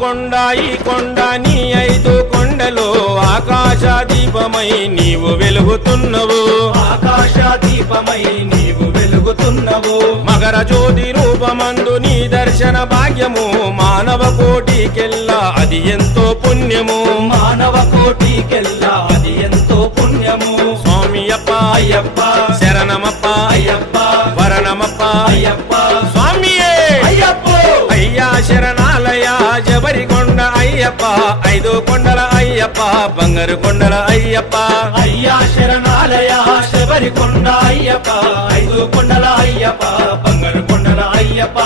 కొండ ఈ కొండ నీ 5 కొండలు ఆకాశ దీపమై నీవు వెలుగుతున్నవు ఆకాశ దీపమై నీవు వెలుగుతున్నవు మకర జ్యోతి రూపమందు నీ దర్శన భాగ్యము మానవ కోటికెల్లా అది ఎంతో పుణ్యము మానవ కోటికెల్లా అది ఎంతో పుణ్యము స్వామి అప్ప అయ్యప్ప శరణమప్ప అయ్యప్ప వరణమప్ప అయ్యప్ప స్వామియే అయ్యప్ప అయ్యా శరణాలయ జబరికొండ అయ్యప్ప 5 కొండల అయ్యప్ప బంగారు కొండల అయ్యప్ప అయ్యా శరణాలయ శబరికొండ అయ్యప్ప 5 కొండల అయ్యప్ప బంగారు కొండల అయ్యప్ప